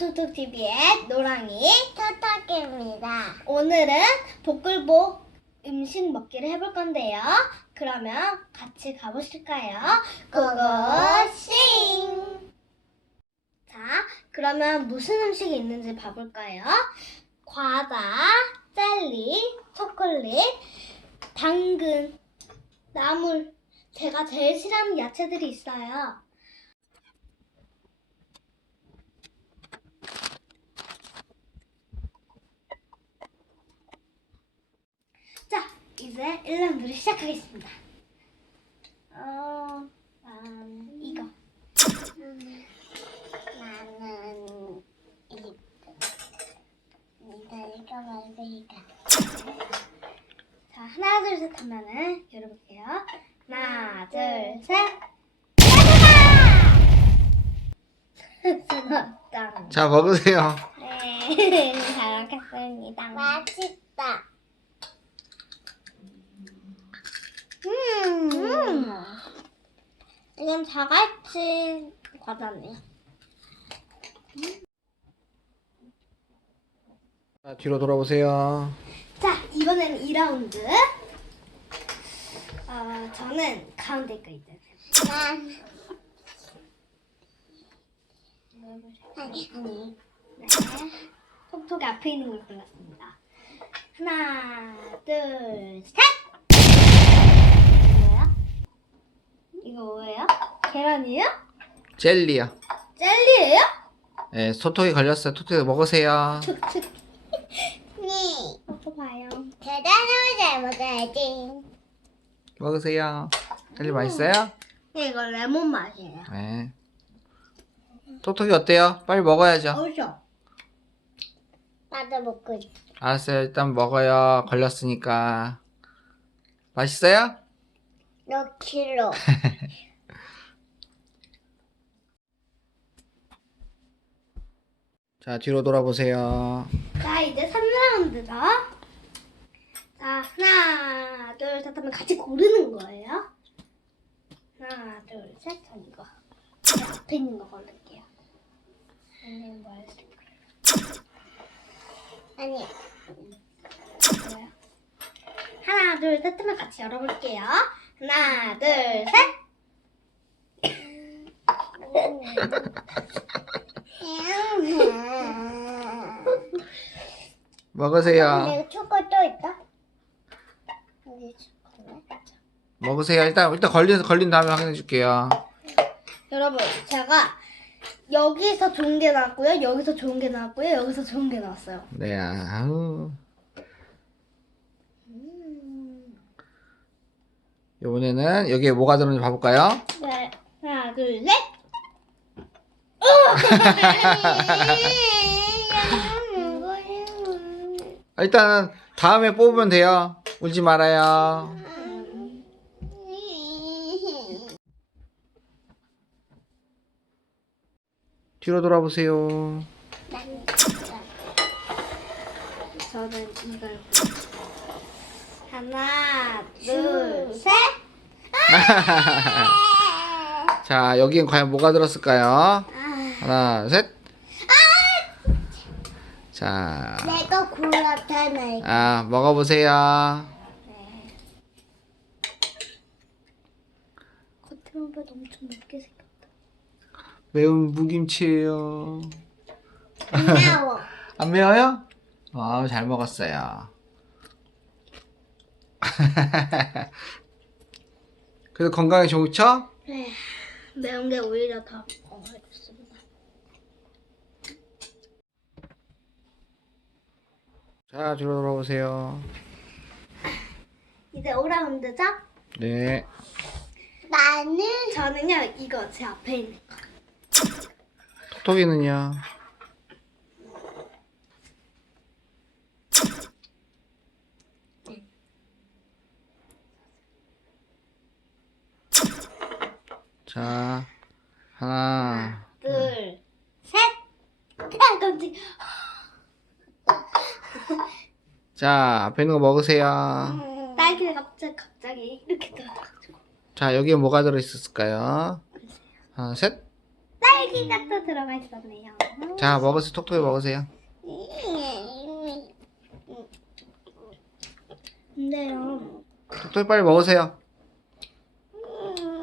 톡톡TV의 노랑이 토토기입니다. 오늘은 복글복 음식 먹기를 해볼 건데요 그러면 같이 가보실까요? 고고싱 자 그러면 무슨 음식이 있는지 봐볼까요? 과자, 젤리, 초콜릿, 당근, 나물 제가 제일 싫어하는 야채들이 있어요 자, 이제 1라운드를 시작하겠습니다. 어, 음, 이거. 나는 이거 이거 이거 말고 이거. 자, 하나, 둘, 셋 하면은 열어볼게요. 하나, 둘, 셋. 자 먹으세요. 네, 잘 먹겠습니다. 맛있다. 음, 음. 이건 자갈치 과자네. 자, 뒤로 돌아보세요. 자, 이번엔 2라운드. 어, 저는 가운데 거 있잖아요. 난 아니 아니 네. 톡톡이 앞에 있는 걸 골랐습니다. 하나, 둘, 셋! 뭐야? 이거 뭐예요? 계란이에요? 젤리요. 젤리예요? 네, 소통이 걸렸어요. 토토이 먹으세요. 네. 또 봐요. 계란을 잘 먹어야지. 먹으세요. 젤리 맛있어요? 네, 이거 레몬 맛이에요. 네. 토토이 어때요? 빨리 먹어야죠. 어죠? 나도 먹고 있어. 알았어요. 일단 먹어요. 걸렸으니까. 맛있어요? 몇 킬로? 자, 뒤로 돌아보세요. 자, 이제 3라운드다. 자, 하나, 둘, 셋 하면 같이 고르는 거예요. 하나, 둘, 셋. 전 이거. 제 앞에 있는 거 고를게요. 선생님 뭐 할까요? 아니 뭐야? 하나, 둘, 셋 하면 같이 열어볼게요. 하나, 둘, 셋. 먹으세요. 여기 초코 또 있다. 여기. 먹으세요. 일단 일단 걸린 걸린 다음에 확인해 줄게요. 여러분, 제가 여기서 좋은 게 나왔고요. 여기서 좋은 게 나왔고요. 여기서 좋은 게 나왔어요. 네. 아우. 이번에는 여기에 뭐가 들었는지 봐볼까요? 네. 하나, 둘, 셋. 일단 다음에 뽑으면 돼요. 울지 말아요. 뒤로 돌아보세요. 저는 이걸 하나, 둘, 셋. 자, 여기엔 과연 뭐가 들었을까요? 아, 하나, 셋. 자, 내가 골랐잖아. 아, 먹어보세요. 엄청 생겼다. 매운 무김치예요. 매워. 안 매워요? 아, 잘 먹었어요. 그래도 건강에 좋죠? 네, 매운 게 오히려 더 건강해졌습니다. 자, 뒤로 돌아보세요. 이제 5라운드죠? 네. 나는 저는요, 이거 제 앞에 있는 거. 톡톡이는요? 자, 하나, 둘, 셋. 아, 깜짝. 자, 앞에 있는 거 먹으세요. 딸기가 갑자기 갑자기 이렇게 들어가지고. 자, 여기에 뭐가 들어있었을까요? 하나, 셋. 딸기. 딸기가 또 들어가 있었네요. 자 먹으세요 톡톡이 먹으세요 근데요, 톡톡이 빨리 먹으세요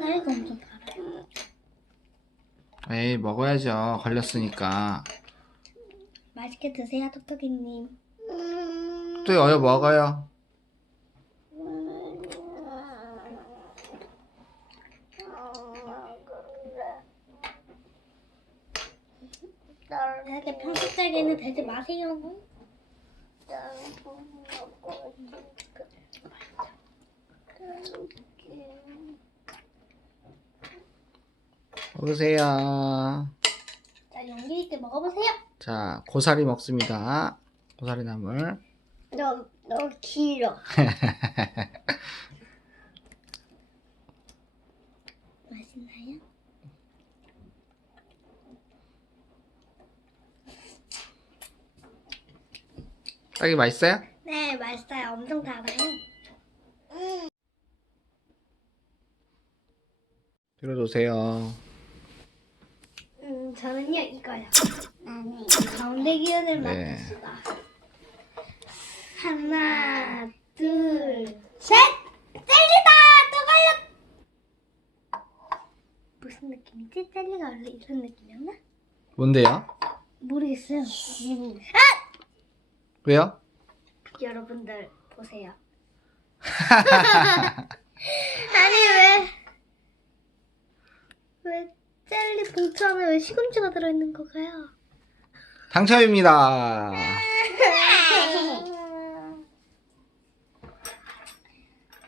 딸기가 엄청. 에이 먹어야죠 걸렸으니까 맛있게 드세요, 톡톡이님. 톡톡이 어여 먹어요 이렇게 평소 딸기는 되지 마세요. 먹으세요 자, 용기 있게 먹어보세요. 자 고사리 먹습니다 고사리 나물 너, 너 길어. 맛있나요? 딸기 맛있어요? 네, 맛있어요. 엄청 달아요. 들어주세요 음, 저는요, 이거요. 아니. 가운데 기운을 네. 맞춥시다. 하나, 둘, 셋! 젤리다! 또 걸렸! 무슨 느낌이지? 젤리가 원래 이런 느낌이었나? 뭔데요? 모르겠어요. 왜요? 여러분들 보세요. 아니 왜? 왜 젤리 봉투 안에 왜 시금치가 들어있는 건가요? 당첨입니다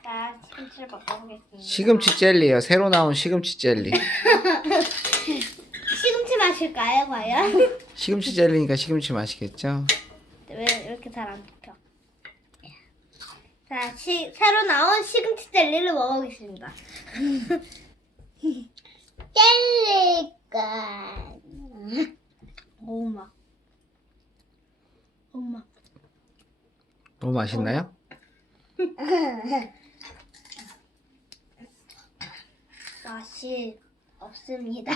시금치를. 시금치 젤리예요 새로 나온 시금치 젤리 시금치 마실까요, 과연? 시금치 젤리니까 시금치 맛이겠죠? 왜 이렇게 잘 안 잡혀? 자, 시, 새로 나온 시금치 젤리를 먹어보겠습니다. 젤리가. 엄마. 엄마. 너무 맛있나요? 맛이 없습니다.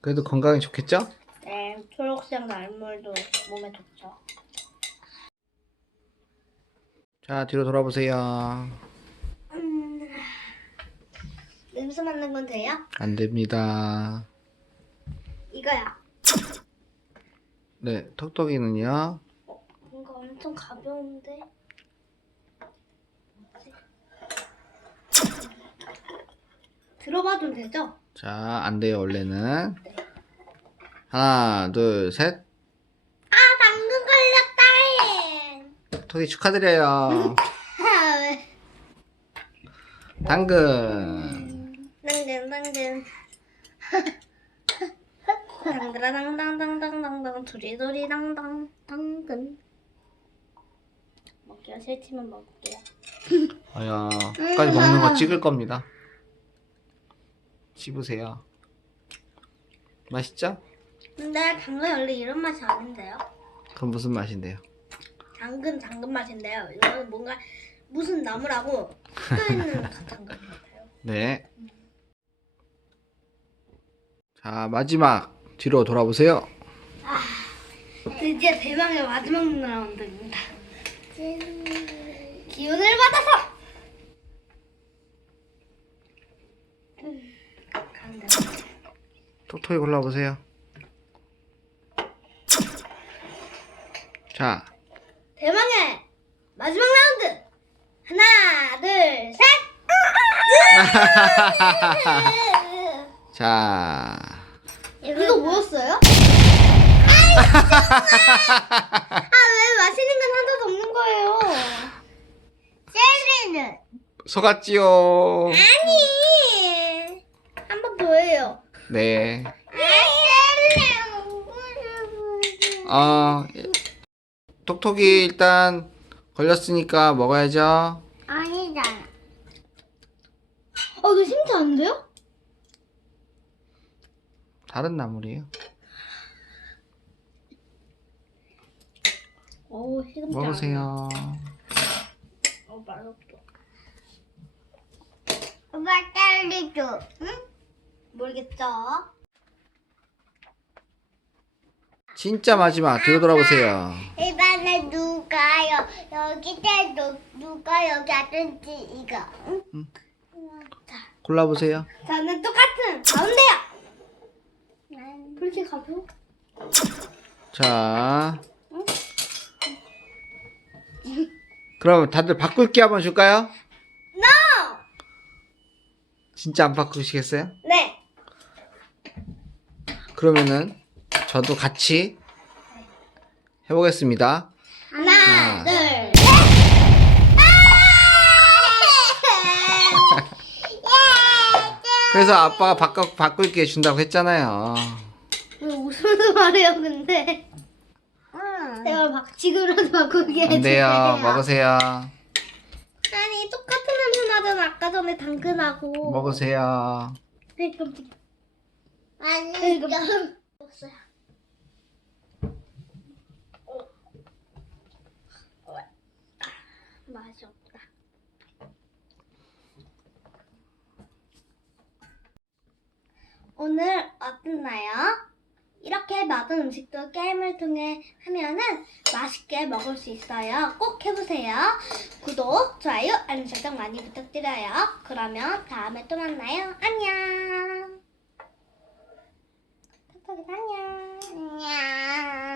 그래도 건강에 좋겠죠? 네, 초록색 날물도 몸에 좋죠. 자 뒤로 돌아보세요 음, 냄새 맡는 건 돼요? 안 됩니다 이거야. 네 톡톡이는요 엄청 가벼운데? 들어봐도 되죠? 자 안 돼요 원래는 하나 둘 셋 아, 방금 걸렸다! 톡톡이 축하드려요? 당근 당근, 당근. 당드라당당당당당당 두리두리당당 당근. 먹기가 싫지만 먹을게요. 어여 끝까지 먹는 거 찍을 겁니다 씹으세요 맛있죠? 근데 당근 원래 이런 맛이 아닌데요? 그럼 무슨 맛인데요? 당근 당근 맛인데요. 이거는 뭔가 무슨 나무라고 뜯어있는 당근 같아요. 네. 자 마지막 뒤로 돌아보세요 드디어 대망의 마지막 라운드입니다. 기운을 받아서. 톡톡이 골라보세요 자 대망의 마지막 라운드. 하나, 둘, 셋. 자, 이거 뭐였어요? 아, 왜 맛있는 건 하나도 거예요? 젤리는. 속았지요. 아니. 한번더 해요. 네. 젤리 먹고 싶어. 어, 톡톡이 일단 걸렸으니까 먹어야죠. 아니잖아. 어, 이거 심지 안 돼요? 다른 나물이에요. 오, 시금치 안 먹으세요. 돼. 어, 맛없어. 오빠 젤리 줘. 응? 모르겠죠? 진짜 마지막 뒤로 돌아보세요. 이번에 누가요? 여기 때 누, 누가 여기 앉은지 이거. 응? 골라보세요. 저는 똑같은 가운데요. 난 그렇게 가벼워? 자. 그럼 다들 바꿀기 한번 줄까요? No. 진짜 안 바꾸시겠어요? 네. 그러면은 저도 같이 해보겠습니다. 하나, 하나. 둘, 셋. 그래서 아빠가 바꿔, 바꿀게 준다고 했잖아요. 왜 웃으면서 말해요, 근데? 응. 제가 막 지금이라도 바꾸게 안 돼요. 먹으세요. 아니, 똑같은 냄새 나잖아. 아까 전에 당근하고. 먹으세요. 네, 깜짝이야. 아니 깜짝이야. 없어요. 맛이 없다. 오늘 어땠나요? 이렇게 맛은 음식도 게임을 통해 하면은 맛있게 먹을 수 있어요. 꼭 해보세요. 구독, 좋아요, 알림 설정 많이 부탁드려요. 그러면 다음에 또 만나요. 안녕. 톡톡이 안녕. 안녕.